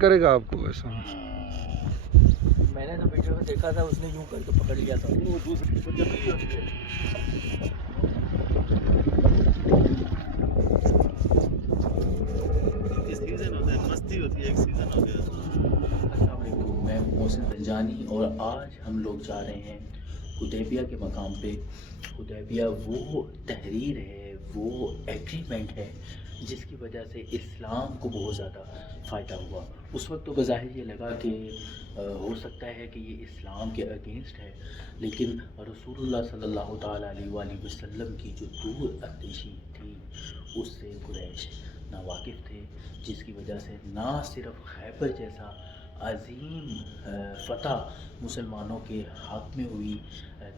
کرے گا آپ کو ایسا؟ میں نے تو ویڈیو میں دیکھا تھا، اس نے یوں کر کے پکڑ لیا تھا. مستی ہوتی ہے، ایک سیزن ہو گیا. السلام علیکم، میں محسن رنجانی اور آج ہم لوگ جا رہے ہیں حدیبیہ کے مقام پہ. حدیبیہ وہ تحریر ہے، وہ ایگریمنٹ ہے جس کی وجہ سے اسلام کو بہت زیادہ فائدہ ہوا. اس وقت تو بظاہر یہ لگا کہ ہو سکتا ہے کہ یہ اسلام کے اگینسٹ ہے، لیکن رسول اللہ صلی اللہ تعالیٰ علیہ وآلہ وسلم کی جو دور اندیشی تھی اس سے قریش ناواقف تھے، جس کی وجہ سے نہ صرف خیبر جیسا عظیم فتح مسلمانوں کے حق میں ہوئی،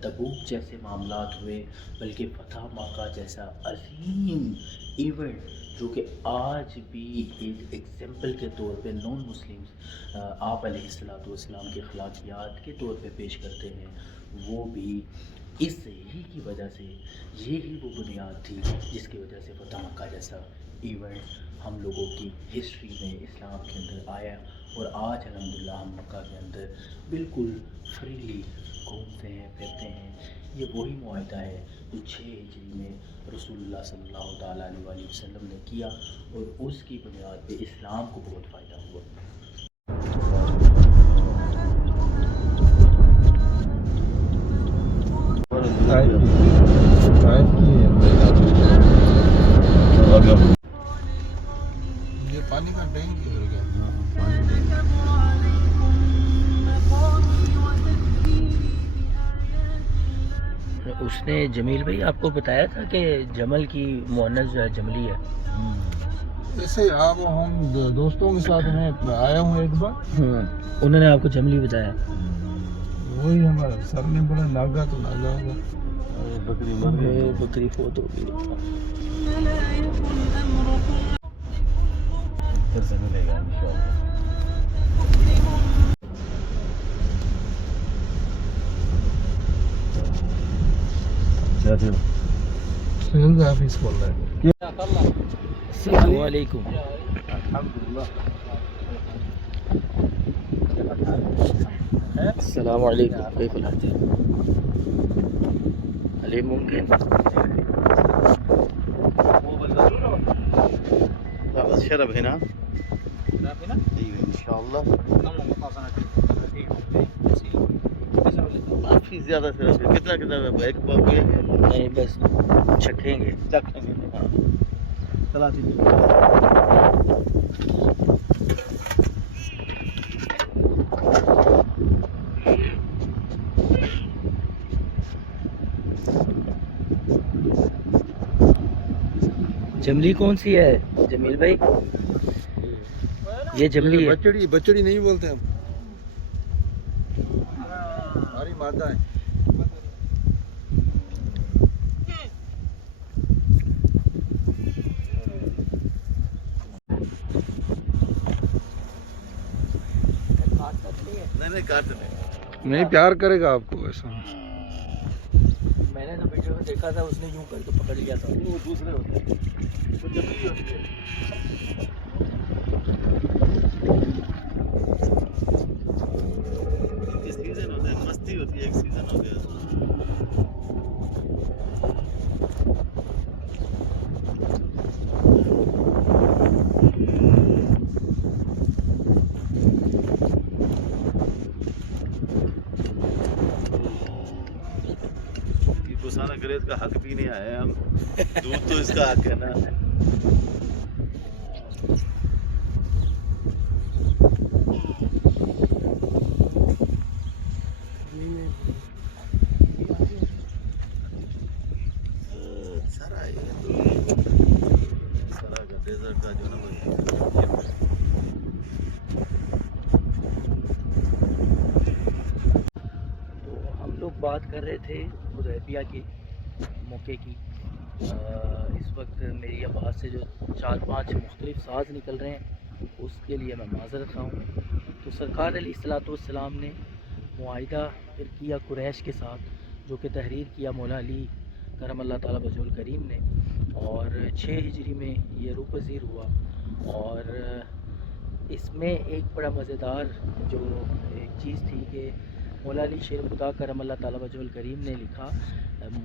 تبوک جیسے معاملات ہوئے، بلکہ فتح مکہ جیسا عظیم ایونٹ جو کہ آج بھی ایک ایگزامپل کے طور پہ نان مسلمز آپ علیہ السلام کے اخلاقیات کے طور پہ پیش کرتے ہیں، وہ بھی اس ہی کی وجہ سے، یہی وہ بنیاد تھی جس کی وجہ سے فتح مکہ جیسا ایونٹ ہم لوگوں کی ہسٹری میں اسلام کے اندر آیا. اور آج الحمدللہ ہم مکہ کے اندر بالکل فریلی گھومتے ہیں پھرتے ہیں. یہ وہی معاہدہ ہے جو 6 ہجری میں رسول اللہ صلی اللہ تعالیٰ علیہ وآلہ وسلم نے کیا، اور اس کی بنیاد پہ اسلام کو بہت فائدہ ہوا. یہ پانی کا ٹینک ہو گیا. اس نے جمیل بھائی آپ کو بتایا تھا کہ جمل کی مؤنث جو ہے جملی ہے. ایسے آپ ہم دوستوں کے ساتھ میں آیا ہوں ایک بار، انہوں نے آپ کو جملی بتایا. وہی ہمارا سر نے بولا ناگا تو ناگا ہوگا. بکری مر گئی. بکری فوت ہو گئی. ادھر سے ملے گا انشاءاللہ. کیا تھا؟ سیلز آفس بول رہا ہے. السلام علیکم. الحمدللہ. السلام علیکم. کیف الحال؟ علی ممکن بس شرب ہے نا انشاءاللہ. کافی زیادہ شرب ہے. کتنا ایک پاؤ ہے؟ نہیں، بس چکھیں گے. جملی کون سی ہے جمیل بھائی؟ یہ جملی ہے. بچڑی نہیں بولتے ہم، ہماری مادہ ہے. نہیں کاٹ نہیں پیار کرے گا آپ کو ایسا. میں نے تو ویڈیو میں دیکھا تھا، اس نے یوں کر کے پکڑ لیا تھا. وہ دوسرے ہوتے ہیں، وہ جملی ہوتی ہے. ایک سیزن ہوتا ہے، مستی ہوتی ہے، ایک سیزن ہو گیا. گسانہ گریز کا حق بھی نہیں آئے ہم. دودھ تو اس کا حق ہے نا. سارا یہ تو سارا کا ڈیزرٹ کا جو نا ہم لوگ بات کر رہے تھے حدیبیہ کے موقع کی. اس وقت میری آواز سے جو 4-5 مختلف ساز نکل رہے ہیں اس کے لیے میں معذرت خواہ ہوں. تو سرکار علیہ السلام نے معاہدہ پھر کیا قریش کے ساتھ، جو کہ تحریر کیا مولا علی کرم اللہ تعالیٰ وجہ الکریم نے، اور 6 ہجری میں یہ روح پذیر ہوا. اور اس میں ایک بڑا مزیدار جو ایک چیز تھی کہ مولا علی شیر خدا کرم اللہ تعالیٰ وجہ الکریم نے لکھا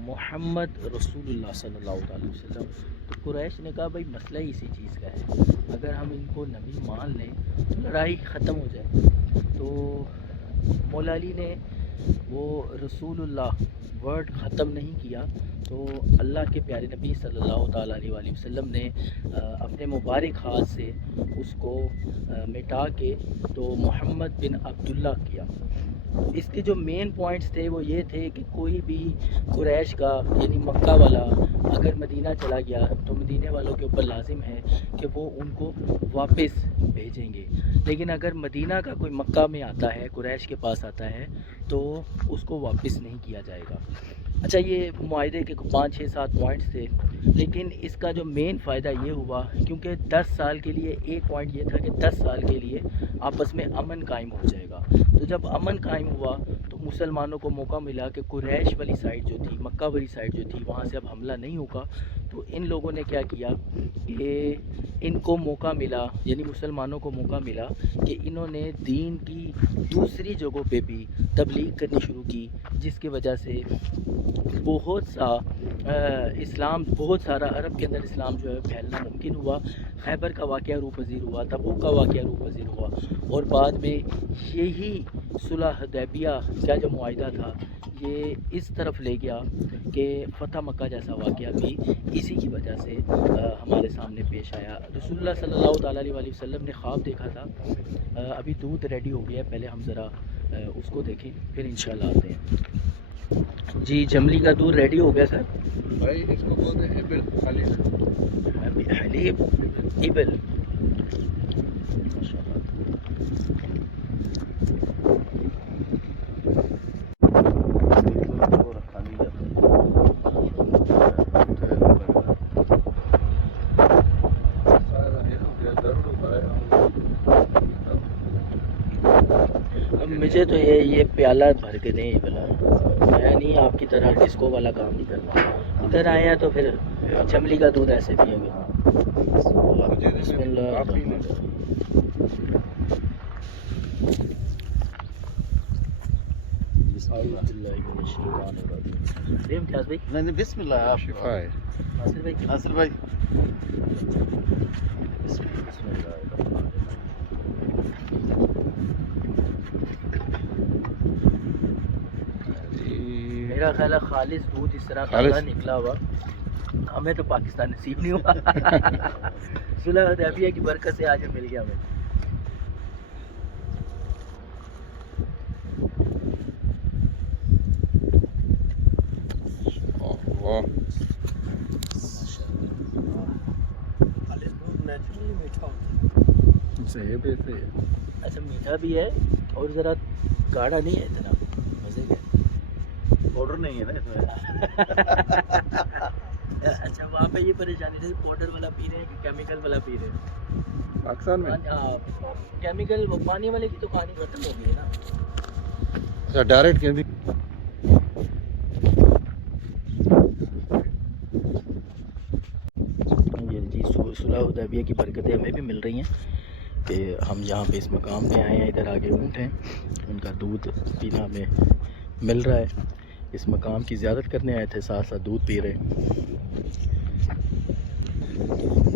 محمد رسول اللہ صلی اللہ علیہ وسلم. تو قریش نے کہا بھائی مسئلہ ہی اسی چیز کا ہے, اگر ہم ان کو نبی مان لیں تو لڑائی ختم ہو جائے. تو مولا علی نے وہ رسول اللہ ورڈ ختم نہیں کیا, تو اللہ کے پیارے نبی صلی اللہ تعالیٰ علیہ وآلہ وسلم نے اپنے مبارک ہاتھ سے اس کو مٹا کے تو محمد بن عبداللہ کیا. اس کے جو مین پوائنٹس تھے وہ یہ تھے کہ کوئی بھی قریش کا یعنی مکہ والا اگر مدینہ چلا گیا تو مدینے والوں کے اوپر لازم ہے کہ وہ ان کو واپس بھیجیں گے, لیکن اگر مدینہ کا کوئی مکہ میں آتا ہے, قریش کے پاس آتا ہے, تو اس کو واپس نہیں کیا جائے گا. اچھا, یہ معاہدے کے 5 6 7 پوائنٹس تھے, لیکن اس کا جو مین فائدہ یہ ہوا کیونکہ 10 سال کے لیے ایک پوائنٹ یہ تھا کہ 10 سال کے لیے آپس میں امن قائم ہو جائے گا. تو جب امن قائم ہوا تو مسلمانوں کو موقع ملا کہ قریش والی سائڈ جو تھی, مکہ والی سائڈ جو تھی, وہاں سے اب حملہ نہیں ہوگا. تو ان لوگوں نے کیا کیا کہ ان کو موقع ملا, یعنی مسلمانوں کو موقع ملا کہ انہوں نے دین کی دوسری جگہوں پہ بھی تبلیغ کرنی شروع کی, جس کی وجہ سے بہت سارا عرب کے اندر اسلام جو ہے پھیلنا ممکن ہوا. خیبر کا واقعہ روح پذیر ہوا, تبوک کا واقعہ روح پذیر ہوا, اور بعد میں یہی صلح حدیبیہ کا جو معاہدہ تھا یہ اس طرف لے گیا کہ فتح مکہ جیسا واقعہ بھی اسی کی وجہ سے ہمارے سامنے پیش آیا. رسول اللہ صلی اللہ تعالیٰ علیہ وآلہ وسلم نے خواب دیکھا تھا. ابھی دودھ ریڈی ہو گیا ہے, پہلے ہم ذرا اس کو دیکھیں پھر انشاءاللہ آتے ہیں. جی, جملی کا دودھ ریڈی ہو گیا سر. بھائی اس کو بولتے ہیں ابل, حلیب ابل. مجھے تو یہ پیالہ بھر کے دیں بلا, میں نہیں آپ کی طرح ڈسکو والا کام نہیں کرنا. ادھر آئے ہیں تو پھر چملی کا دودھ ایسے پیے گا. بسم اللہ الرحمن الرحیم. بسم اللہ. آپ شفا ہے. ناصر بھائی میرا خیال ہے خالص دودھ اس طرح تازہ نکلا ہوا ہمیں تو پاکستان نصیب نہیں ہوا. صلح حدیبیہ کی برکت سے آج مل گیا ہمیں. اچھا, میٹھا بھی ہے اور ذرا گاڑھا نہیں ہے اتنا, مزے کا. پاؤڈر نہیں ہے نا اس میں. اچھا, وہاں پہ یہ پریشانی تھی پاؤڈر والا پی رہے ہیں کہ کیمیکل والا پی رہے ہیں. پاکستان میں کیمیکل پانی والے کی تو پانی ختم ہو گئی ہے نا. اچھا, ڈائریکٹ کے بھی جی. صلح حدیبیہ کی برکتیں ہمیں بھی مل رہی ہیں کہ ہم یہاں پہ اس مقام پہ آئے ہیں. ادھر آگے اونٹ ہیں, ان کا دودھ پینا ہمیں مل رہا ہے. اس مقام کی زیارت کرنے آئے تھے, ساتھ ساتھ دودھ پی رہے ہیں.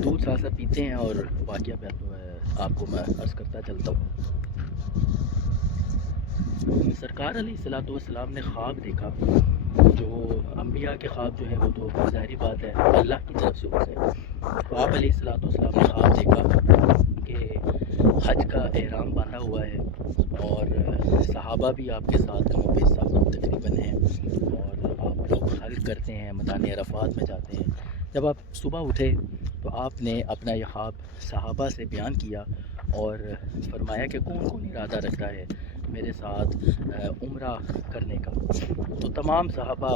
دودھ ساتھ ساتھ پیتے ہیں اور واقعہ آپ کو میں عرض کرتا چلتا ہوں. سرکار علیہ الصلوۃ والسلام نے خواب دیکھا. جو انبیاء کے خواب جو ہے وہ تو ظاہری بات ہے اللہ کی طرف سے ہوتے ہیں. تو آپ علیہ الصلوۃ والسلام نے خواب دیکھا کہ حج کا احرام باندھا ہوا ہے اور صحابہ بھی آپ کے ساتھ کم و بیش تقریباً ہیں, اور آپ لوگ حج کرتے ہیں, میدان عرفات میں جاتے ہیں. جب آپ صبح اٹھے تو آپ نے اپنا یہ خواب صحابہ سے بیان کیا اور فرمایا کہ کون کون ارادہ رکھتا ہے میرے ساتھ عمرہ کرنے کا. تو تمام صحابہ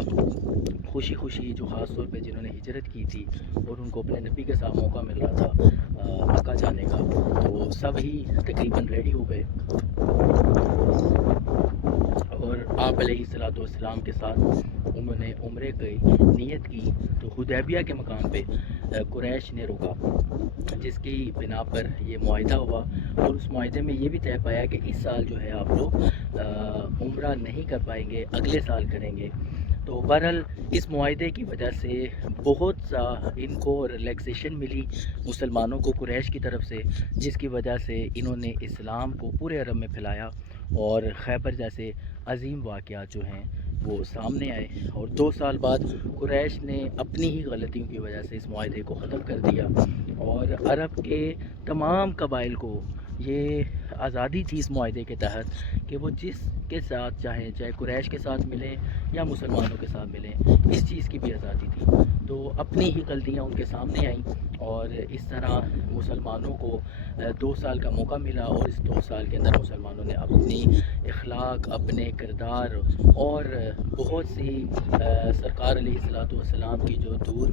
خوشی خوشی, جو خاص طور پہ جنہوں نے ہجرت کی تھی اور ان کو اپنے نبی کے ساتھ موقع مل رہا تھا مکہ جانے کا, تو سب ہی تقریباً ریڈی ہو گئے اور آپ علیہ الصلوۃ والسلام کے ساتھ انہوں نے عمرے کی نیت کی تو حدیبیہ کے مقام پہ قریش نے روکا، جس کی بنا پر یہ معاہدہ ہوا، اور اس معاہدے میں یہ بھی طے پایا کہ اس سال جو ہے آپ لوگ عمرہ نہیں کر پائیں گے، اگلے سال کریں گے۔ تو بہرحال اس معاہدے کی وجہ سے بہت ان کو ریلیکسیشن ملی مسلمانوں کو قریش کی طرف سے، جس کی وجہ سے انہوں نے اسلام کو پورے عرب میں پھیلایا، اور خیبر جیسے عظیم واقعات جو ہیں وہ سامنے آئے۔ اور 2 سال بعد قریش نے اپنی ہی غلطیوں کی وجہ سے اس معاہدے کو ختم کر دیا، اور عرب کے تمام قبائل کو یہ آزادی تھی اس معاہدے کے تحت کہ وہ جس کے ساتھ چاہیں، چاہے قریش کے ساتھ ملیں یا مسلمانوں کے ساتھ ملیں، اس چیز کی بھی آزادی تھی۔ تو اپنی ہی غلطیاں ان کے سامنے آئیں، اور اس طرح مسلمانوں کو 2 سال کا موقع ملا، اور اس 2 سال کے اندر مسلمانوں نے اپنی اخلاق، اپنے کردار اور بہت سی سرکار علیہ الصلوۃ والسلام کی جو دور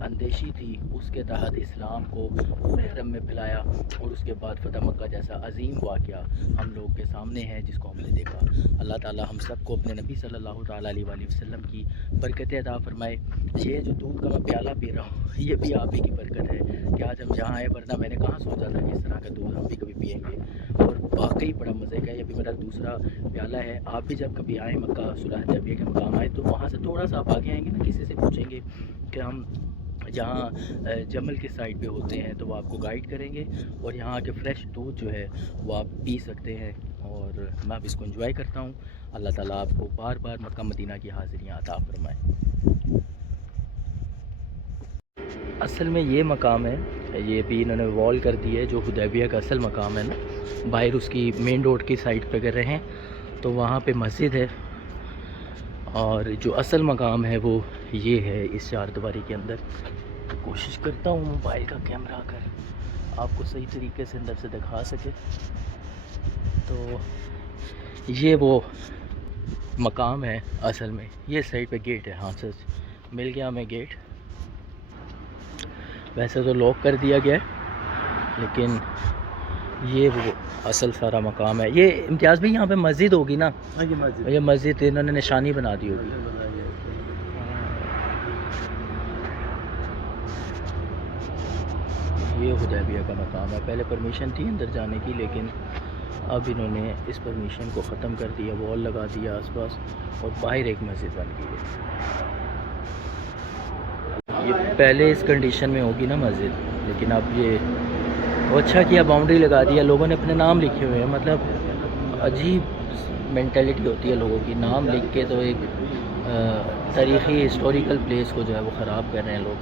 اندیشی تھی اس کے تحت اسلام کو پورے عرب میں پھیلایا، اور اس کے بعد فتح مکہ جیسا عظیم واقعہ ہم لوگ کے سامنے ہے جس کو ہم نے دیکھا۔ اللہ تعالی ہم سب کو اپنے نبی صلی اللہ تعالیٰ علیہ وآلہ وسلم کی برکتیں عطا فرمائے۔ یہ جو دودھ کا میں پیالہ پی رہا ہوں یہ بھی آپ ہی کی برکت ہے کہ آج ہم یہاں آئے، ورنہ میں نے کہاں سوچا تھا کہ اس طرح کا دودھ ہم بھی کبھی پئیں گے، اور واقعی بڑا مزے کا ہے۔ یہ بھی میرا دوسرا پیالہ ہے۔ آپ بھی جب کبھی آئیں مکہ صلح حدیبیہ کے مقام آئے تو وہاں سے تھوڑا سا آپ آگے آئیں گے نا، کسی سے پوچھیں گے کہ ہم جہاں جمل کے سائڈ پہ ہوتے ہیں تو وہ آپ کو گائیڈ کریں گے، اور یہاں کے فریش دودھ جو ہے وہ آپ پی سکتے ہیں، اور میں اب اس کو انجوائے کرتا ہوں۔ اللہ تعالیٰ آپ کو بار بار مکہ مدینہ کی حاضریاں عطا فرمائے۔ اصل میں یہ مقام ہے، یہ بھی انہوں نے وال کر دی ہے جو حدیبیہ کا اصل مقام ہے نا، باہر اس کی مین روڈ کی سائڈ پہ اگر رہیں تو وہاں پہ مسجد ہے، اور جو اصل مقام ہے وہ یہ ہے اس 4 دیواری کے اندر۔ کوشش کرتا ہوں موبائل کا کیمرہ اگر آپ کو صحیح طریقے سے اندر سے دکھا سکے۔ تو یہ وہ مقام ہے اصل میں، یہ سائڈ پہ گیٹ ہے، ہاں سچ مل گیا ہمیں گیٹ۔ ویسے تو لاک کر دیا گیا ہے، لیکن یہ وہ اصل سارا مقام ہے۔ یہ امتیاز بھی یہاں پہ مسجد ہوگی نا، یہ مسجد انہوں نے نشانی بنا دی ہوگی۔ یہ حدیبیہ کا مقام ہے، پہلے پرمیشن تھی اندر جانے کی، لیکن اب انہوں نے اس پرمیشن کو ختم کر دیا، وال لگا دیا آس پاس، اور باہر ایک مسجد بن گئی ہے۔ یہ پہلے اس کنڈیشن میں ہوگی نا مسجد، لیکن اب یہ اچھا کیا، باؤنڈری لگا دیا، لوگوں نے اپنے نام لکھے ہوئے ہیں۔ مطلب عجیب مینٹیلٹی ہوتی ہے لوگوں کی، نام لکھ کے تو ایک تاریخی ہسٹوریکل پلیس کو جو ہے وہ خراب کر رہے ہیں لوگ۔